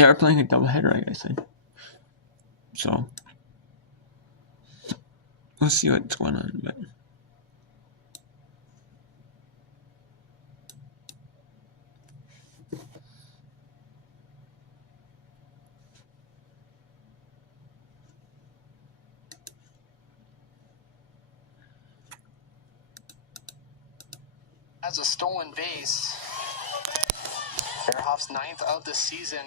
They are playing a doubleheader, like I said. So we'll see what's going on, but. Has a stolen base. Fairhoff's 9th of the season.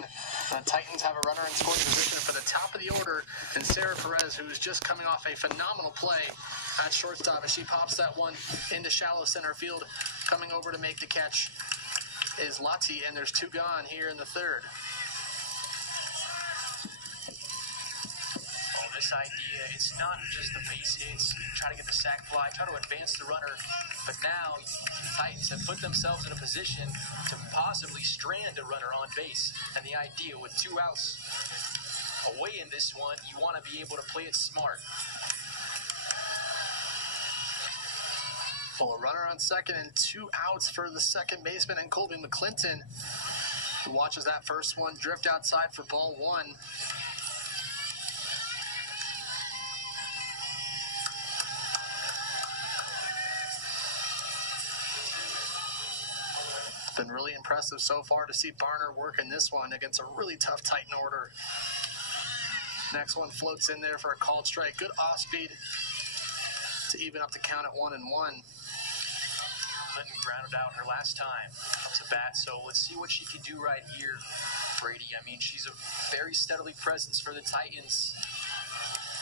The Titans have a runner in scoring position for the top of the order, and Sarah Perez, who is just coming off a phenomenal play at shortstop, as she pops that one into shallow center field. Coming over to make the catch is Lati, and there's 2 gone here in the 3rd. This idea, it's not just the base hits, try to get the sac fly, try to advance the runner, but now Titans have put themselves in a position to possibly strand a runner on base. And the idea with 2 outs away in this one, you want to be able to play it smart. Well, a runner on second and 2 outs for the second baseman and Colby McClinton, who watches that first one drift outside for ball 1. Been really impressive so far to see Barner work in this one against a really tough Titan order. Next one floats in there for a called strike. Good off speed to even up the count at 1-1. Clinton grounded out her last time up to bat, so let's see what she can do right here, Brady. I mean, she's a very steadily presence for the Titans,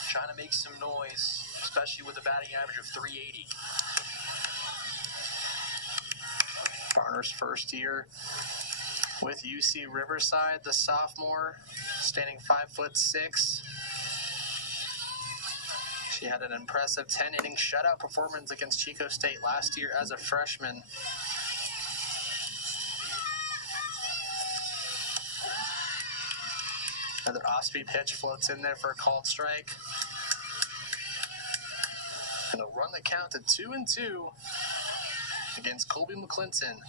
trying to make some noise, especially with a batting average of .380. Barner's first year with UC Riverside, the sophomore, standing 5'6". She had an impressive 10-inning shutout performance against Chico State last year as a freshman. Another off-speed pitch floats in there for a called strike. And they'll run the count to 2-2 against Colby McClinton.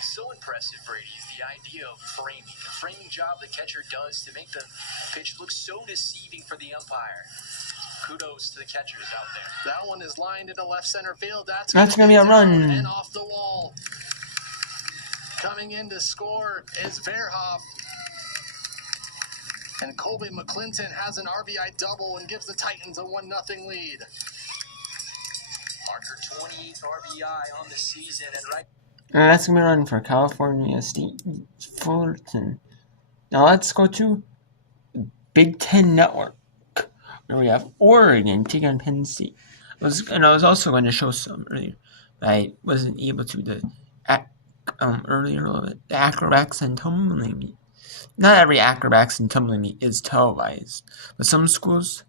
So impressive, Brady, is the idea of framing. The framing job the catcher does to make the pitch look so deceiving for the umpire. Kudos to the catchers out there. That one is lined into left center field. That's going to be a run. And off the wall. Coming in to score is Verhoff. And Colby McClinton has an RBI double and gives the Titans a 1-0 lead. Marker 28th RBI on the season, and right. And that's going to be a run for California State Fullerton. Now let's go to Big Ten Network, where we have Oregon taking on Penn State. I was also going to show some earlier, but I wasn't able to. Earlier a little bit. The acrobatics and tumbling meet. Not every acrobatics and tumbling meet is televised, but some schools,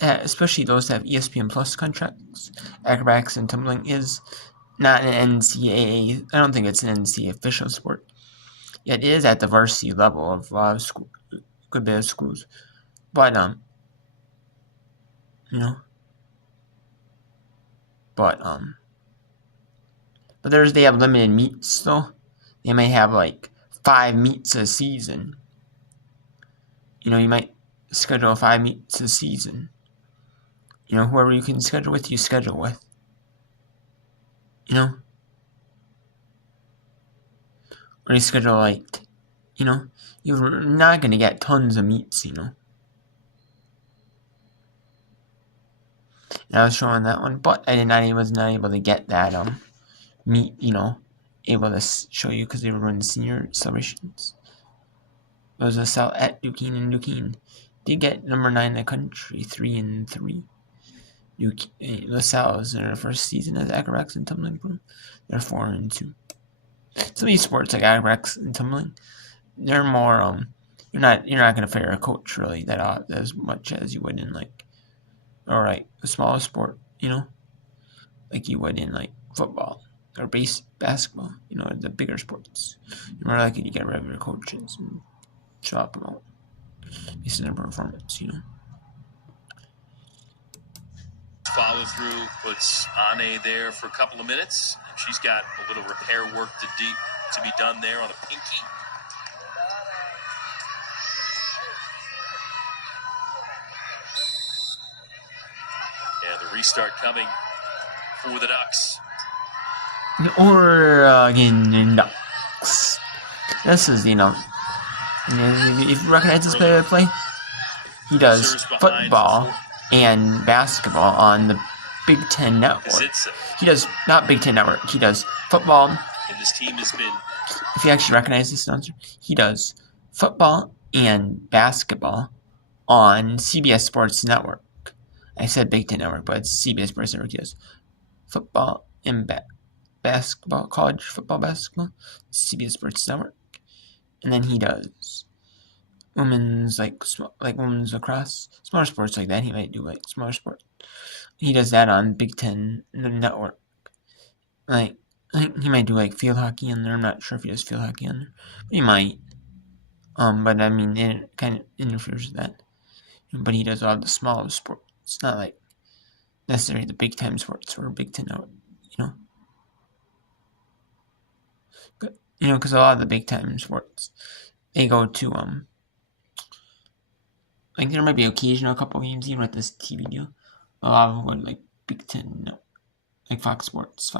especially those that have ESPN Plus contracts, acrobatics and tumbling is not an NCAA. I don't think it's an NCAA official sport. Yet it is at the varsity level of a lot of school, good bit of schools. But But they have limited meets though. They might have like 5 meets a season. You might schedule 5 meets a season. Whoever you can schedule with, you schedule with. Or you schedule you're not gonna get tons of meets, And I was showing that one, but I was not able to get that meet, able to show you because they were running senior celebrations. It was a sell at Duquesne, and Duquesne did get number 9 in the country, 3-3. LaSalle is in their first season as acrobatics and tumbling pro. They're 4-2. Some of these sports like acrobatics and tumbling, they're more you're not gonna fire a coach really that as much as you would in a smaller sport, like you would in football or basketball, the bigger sports. You're more likely to get regular coaches and swap them out based on their performance, Follow through, puts Ane there for a couple of minutes. She's got a little repair work to to be done there on a pinky. Yeah, the restart coming for the Ducks. Oregon Ducks. This is, if you recognize this player to play, he does football and basketball on the Big Ten Network. He does, not Big Ten Network, he does football. And this team has been... If you actually recognize this announcer, he does football and basketball on CBS Sports Network. I said Big Ten Network, but it's CBS Sports Network. He does football and basketball, college football, basketball, CBS Sports Network. And then he does women's, women's lacrosse, smaller sports like that. He might do, smaller sport. He does that on Big Ten Network. I think he might do, field hockey on there. I'm not sure if he does field hockey on there. But he might. But, it kind of interferes with that. But he does all the smaller sports. It's not, necessarily the big time sports or Big Ten Network, But, because a lot of the big time sports, they go to, there might be occasional couple games, even with this TV deal. A lot of them go to, Big Ten Network. Fox Sports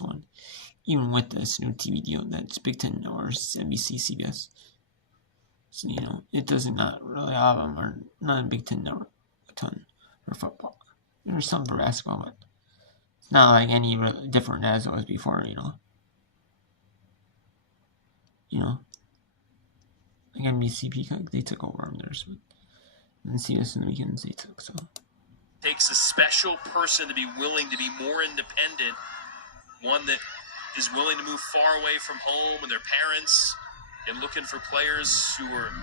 1. Even with this new TV deal, that's Big Ten or NBC, CBS. So, it doesn't not really, all of them are not in Big Ten Network a ton for football. There's some for basketball, but it's not any really different as it was before, NBC Peacock, they took over on theirs, and CBS in the weekends they took, so. Takes a special person to be willing to be more independent, one that is willing to move far away from home and their parents, and looking for players who are,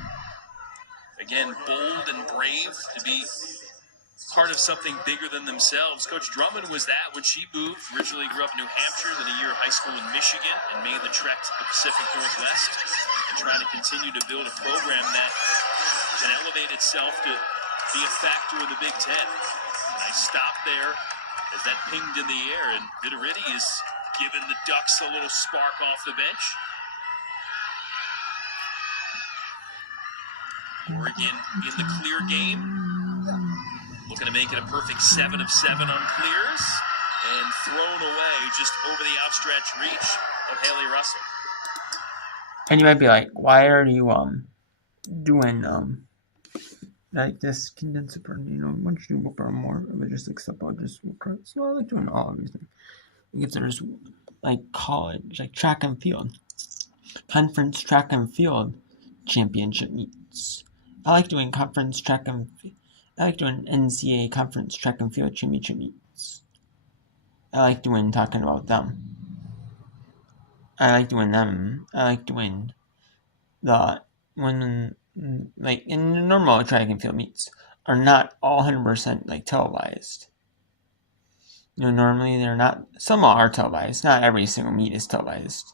again, bold and brave to be part of something bigger than themselves. Coach Drummond was that when she moved. Originally grew up in New Hampshire, then a year of high school in Michigan, and made the trek to the Pacific Northwest, and trying to continue to build a program that can elevate itself to be a factor in the Big Ten. And I stopped there as that pinged in the air, and Vidaretti is giving the Ducks a little spark off the bench. Oregon in the clear game, looking to make it a perfect 7 of 7 on clears, and thrown away just over the outstretched reach of Haley Russell. And you might be like, why are you doing this condensed part? Why don't you do more of it, just accept all just workouts? So I like doing all of everything. If there's college, track and field, conference track and field championship meets. I like doing conference track and I like doing NCAA conference track and field championship meets. I like talking about them. I like doing them. I like doing in the normal track and field meets are not all 100% televised. Normally they're not. Some are televised. Not every single meet is televised.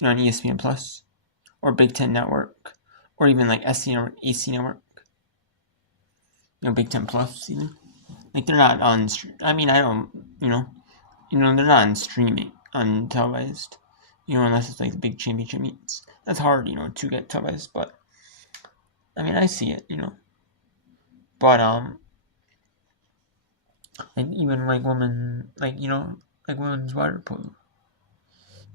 On ESPN Plus or Big Ten Network or even SC Network, AC Network. Big Ten Plus even. They're not on. I don't. They're not on streaming, on televised. Unless it's the big championship meets. That's hard, to get televised, but I see it, But even women, women's water polo.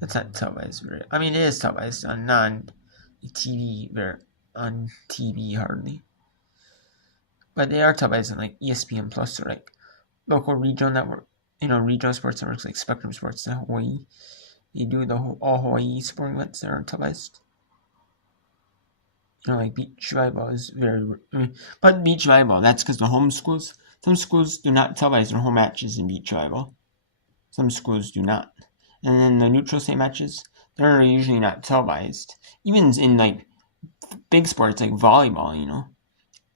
That's not televised. It is televised on non-TV, on TV hardly. But they are televised on ESPN Plus or local regional network, regional sports networks like Spectrum Sports in Hawaii. They do all Hawaii sporting events that are televised. Beach volleyball is but beach volleyball, that's because the home schools, some schools do not televise their home matches in beach volleyball. Some schools do not. And then the neutral site matches, they're usually not televised. Even in big sports like volleyball,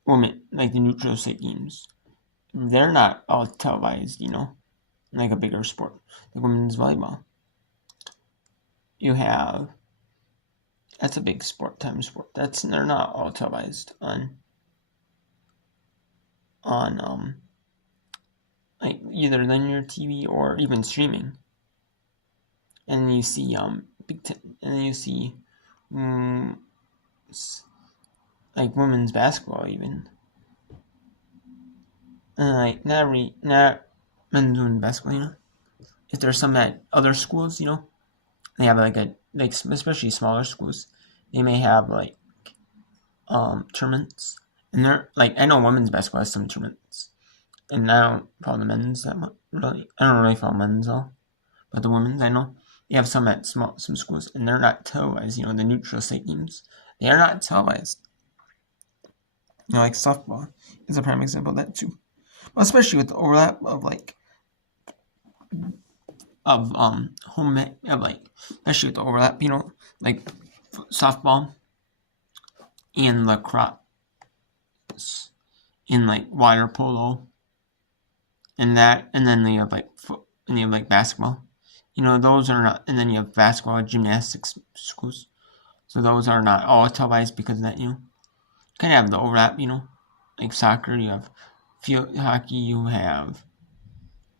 women, the neutral site games, they're not all televised, a bigger sport, like women's volleyball. You have, that's a big time sport. They're not all televised on either linear TV or even streaming. And you see Big Ten, and then you see like women's basketball even, and like not men's women's basketball. You know, if there's some at other schools, you know, they have like especially smaller schools, they may have like tournaments, and they're like I know women's basketball has some tournaments, and I don't follow the men's that much. Really, I don't really follow men's though, but the women's I know they have some at some schools, and they're not televised. You know, the neutral site games, they are not televised. You know, like softball is a prime example of that too. Well, especially with the overlap of especially with the overlap, you know, like softball and lacrosse, in like water polo, and then you have like basketball. You know, those are not, and then you have basketball, gymnastics schools. So those are not all televised because of that, you know. Kind of have the overlap, you know. Like soccer, you have field hockey, you have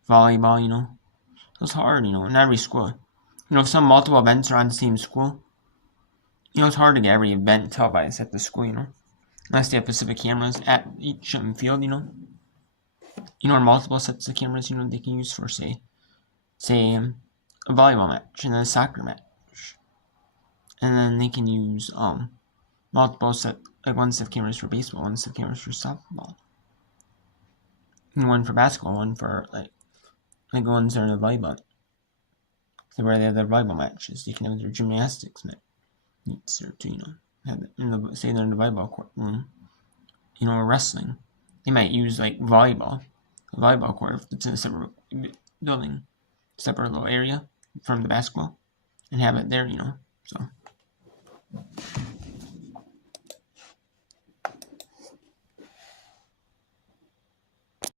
volleyball, you know. So it's hard, you know, in every school. You know, if some multiple events are on the same school, you know, it's hard to get every event televised at the school, you know. Unless they have specific cameras at each field, you know. You know, or multiple sets of cameras, you know, they can use for, say a volleyball match and then a soccer match. And then they can use multiple one set of cameras for baseball, one set of cameras for softball, and one for basketball, one for like ones that are the volleyball. So where they have their volleyball matches, they can have their gymnastics meets there too. You know, have say they're in the volleyball court room, you know, or wrestling. They might use like volleyball court if it's in a separate building, separate little area from the basketball, and have it there. You know, so.